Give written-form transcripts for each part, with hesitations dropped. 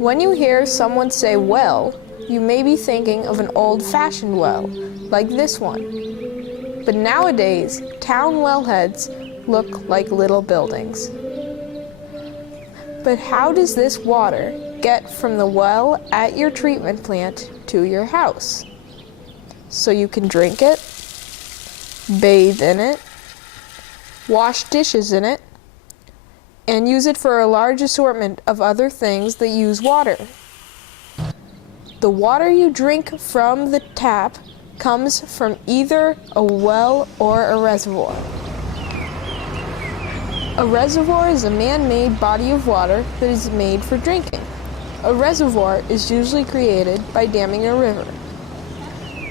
When you hear someone say well, you may be thinking of an old-fashioned well, like this one. But nowadays, town wellheads look like little buildings. But how does this water get from the well at your treatment plant to your house? So you can drink it, bathe in it, wash dishes in it, and use it for a large assortment of other things that use water. The water you drink from the tap comes from either a well or a reservoir. A reservoir is a man-made body of water that is made for drinking. A reservoir is usually created by damming a river.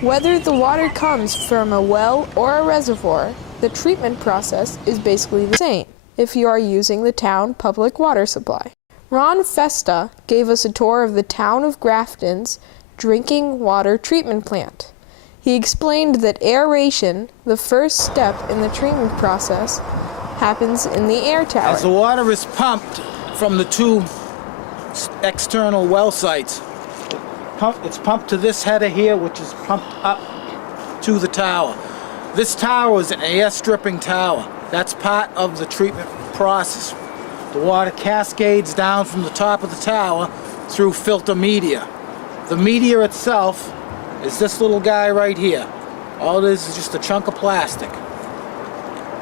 Whether the water comes from a well or a reservoir, the treatment process is basically the same if you are using the town public water supply. Ron Festa gave us a tour of the town of Grafton's drinking water treatment plant. He explained that aeration, the first step in the treatment process, happens in the air tower. As the water is pumped from the two external well sites, it's pumped to this header here, which is pumped up to the tower. This tower is an air stripping tower. That's part of the treatment process. The water cascades down from the top of the tower through filter media. The media itself is this little guy right here. All it is just a chunk of plastic.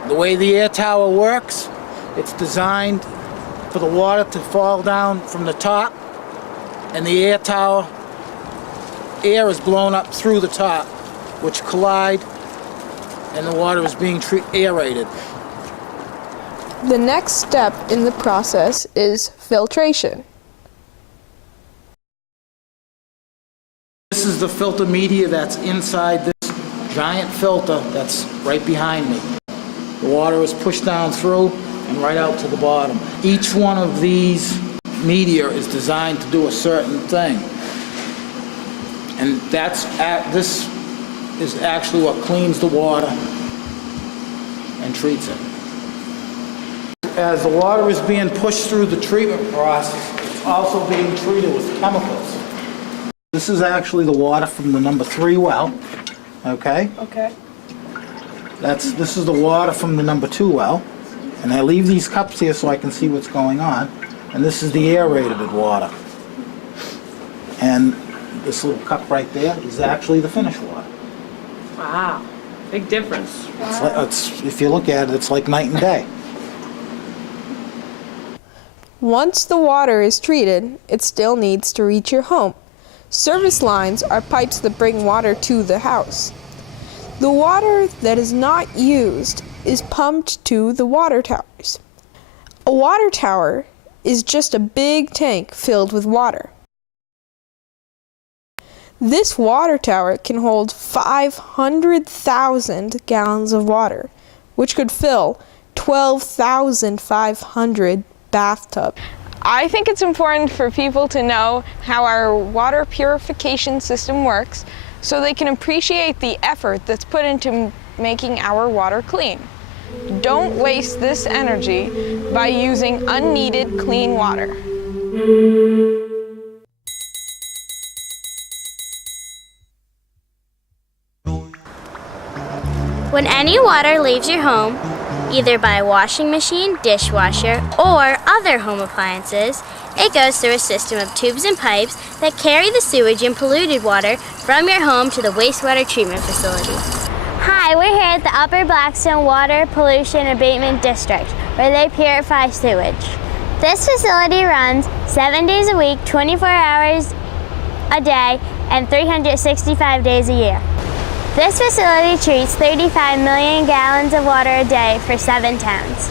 The way the air tower works, it's designed for the water to fall down from the top, and the air tower, air is blown up through the top, which collide, and the water is being aerated. The next step in the process is filtration. This is the filter media that's inside this giant filter that's right behind me. The water is pushed down through and right out to the bottom. Each one of these media is designed to do a certain thing. And this is actually what cleans the water and treats it. As the water is being pushed through the treatment process, it's also being treated with chemicals. This is actually the water from the number 3 well, okay? Okay. This is the water from the number 2 well, and I leave these cups here so I can see what's going on, and this is the aerated water. And this little cup right there is actually the finished water. Wow, big difference. If you look at it, it's like night and day. Once the water is treated, it still needs to reach your home. Service lines are pipes that bring water to the house. The water that is not used is pumped to the water towers. A water tower is just a big tank filled with water. This water tower can hold 500,000 gallons of water, which could fill 12,500 bathtubs. I think it's important for people to know how our water purification system works so they can appreciate the effort that's put into making our water clean. Don't waste this energy by using unneeded clean water. When any water leaves your home, either by washing machine, dishwasher, or other home appliances, it goes through a system of tubes and pipes that carry the sewage and polluted water from your home to the wastewater treatment facility. Hi, we're here at the Upper Blackstone Water Pollution Abatement District, where they purify sewage. This facility runs 7 days a week, 24 hours a day, and 365 days a year. This facility treats 35 million gallons of water a day for 7 towns.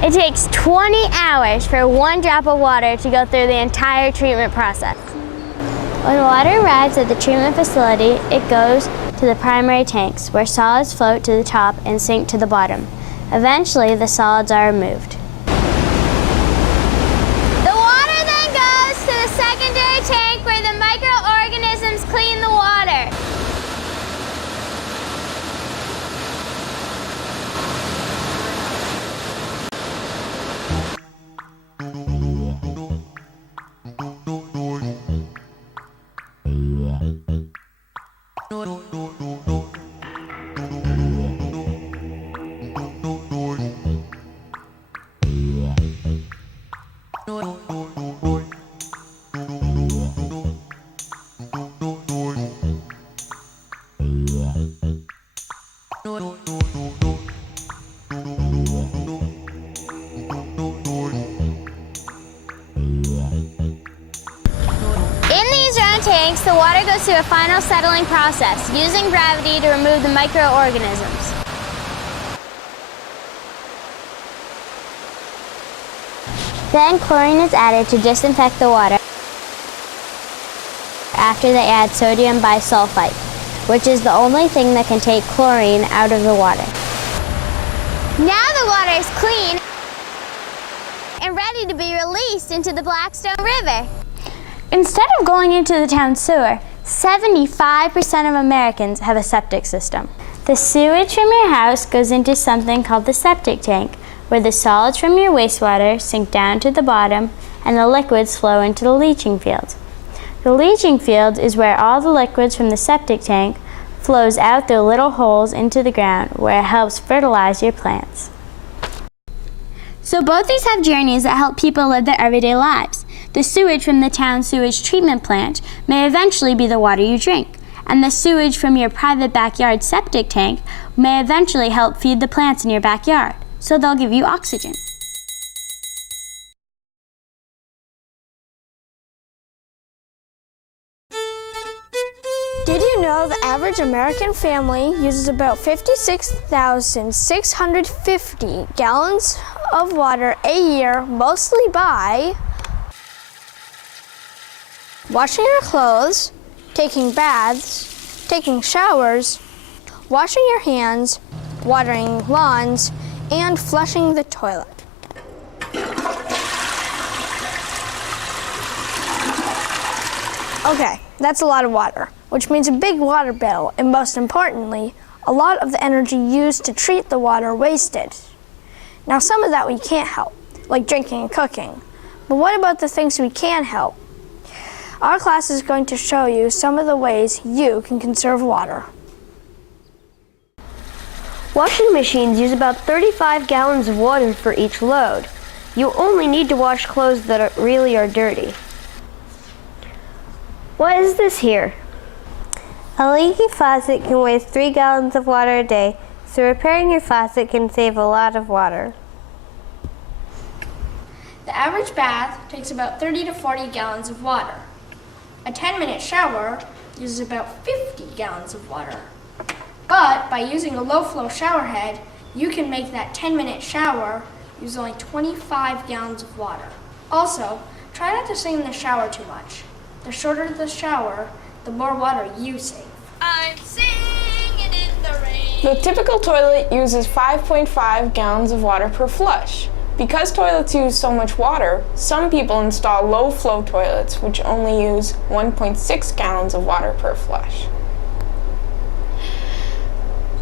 It takes 20 hours for 1 drop of water to go through the entire treatment process. When water arrives at the treatment facility, it goes to the primary tanks, where solids float to the top and sink to the bottom. Eventually, the solids are removed. The water then goes to the secondary tank, where the microorganisms clean the water. the water goes through a final settling process, using gravity to remove the microorganisms. Then chlorine is added to disinfect the water after they add sodium bisulfite, which is the only thing that can take chlorine out of the water. Now the water is clean and ready to be released into the Blackstone River. Instead of going into the town sewer, 75% of Americans have a septic system. The sewage from your house goes into something called the septic tank, where the solids from your wastewater sink down to the bottom and the liquids flow into the leaching field. The leaching field is where all the liquids from the septic tank flows out through little holes into the ground, where it helps fertilize your plants. So both these have journeys that help people live their everyday lives. The sewage from the town sewage treatment plant may eventually be the water you drink, and the sewage from your private backyard septic tank may eventually help feed the plants in your backyard, so they'll give you oxygen. Did you know the average American family uses about 56,650 gallons of water a year, mostly by washing your clothes, taking baths, taking showers, washing your hands, watering lawns, and flushing the toilet. Okay, that's a lot of water, which means a big water bill, and most importantly, a lot of the energy used to treat the water wasted. Now, some of that we can't help, like drinking and cooking. But what about the things we can help? Our class is going to show you some of the ways you can conserve water. Washing machines use about 35 gallons of water for each load. You only need to wash clothes that really are dirty. What is this here? A leaky faucet can waste 3 gallons of water a day, so repairing your faucet can save a lot of water. The average bath takes about 30 to 40 gallons of water. A 10-minute shower uses about 50 gallons of water. But by using a low-flow shower head, you can make that 10-minute shower use only 25 gallons of water. Also, try not to sing in the shower too much. The shorter the shower, the more water you save. I'm singing in the rain. The typical toilet uses 5.5 gallons of water per flush. Because toilets use so much water, some people install low-flow toilets which only use 1.6 gallons of water per flush.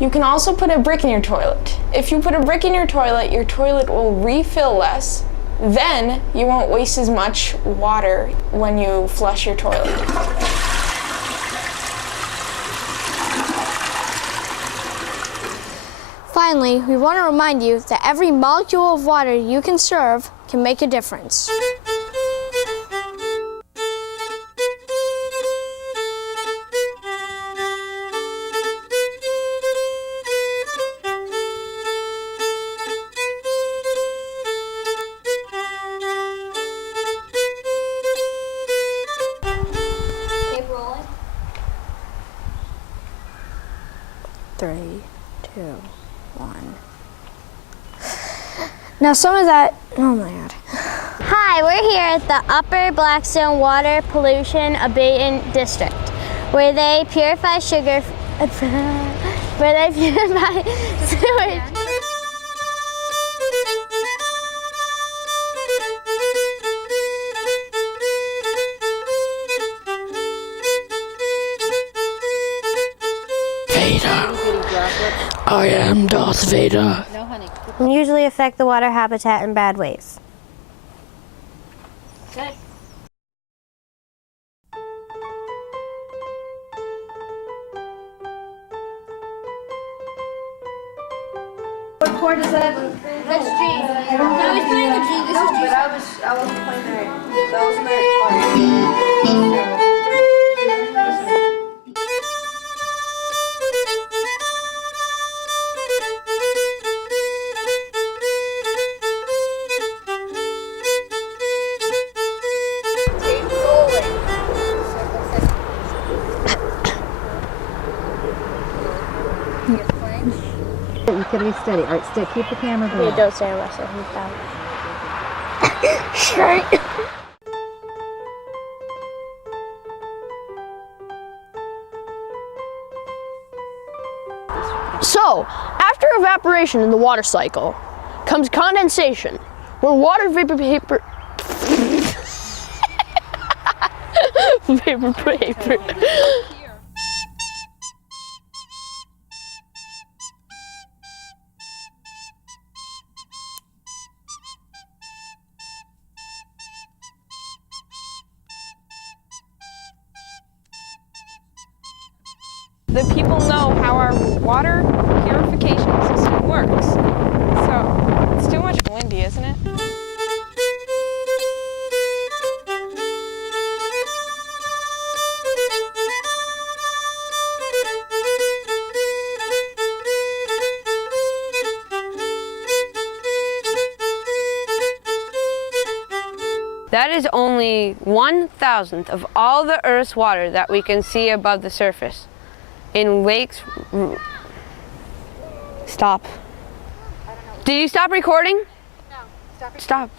You can also put a brick in your toilet. If you put a brick in your toilet will refill less. Then you won't waste as much water when you flush your toilet. Finally, we want to remind you that every molecule of water you conserve can make a difference. Now some of that, oh my God. Hi, we're here at the Upper Blackstone Water Pollution Abatement District, where they purify sugar, where they purify sewage. I am Darth Vader. And usually affect the water habitat in bad ways. Good. What chord is that? That's G. No, he's playing the G. This is G. But I wasn't playing that. That was my chord. gotta be steady. All right, stick. Keep the camera going. Yeah, don't say Russell. He's down. So, after evaporation in the water cycle comes condensation, where water vapor The people know how our water purification system works. So it's too much windy, isn't it? That is only 1/1000th of all the Earth's water that we can see above the surface. In lakes... Stop. Did you stop recording? No. Stop.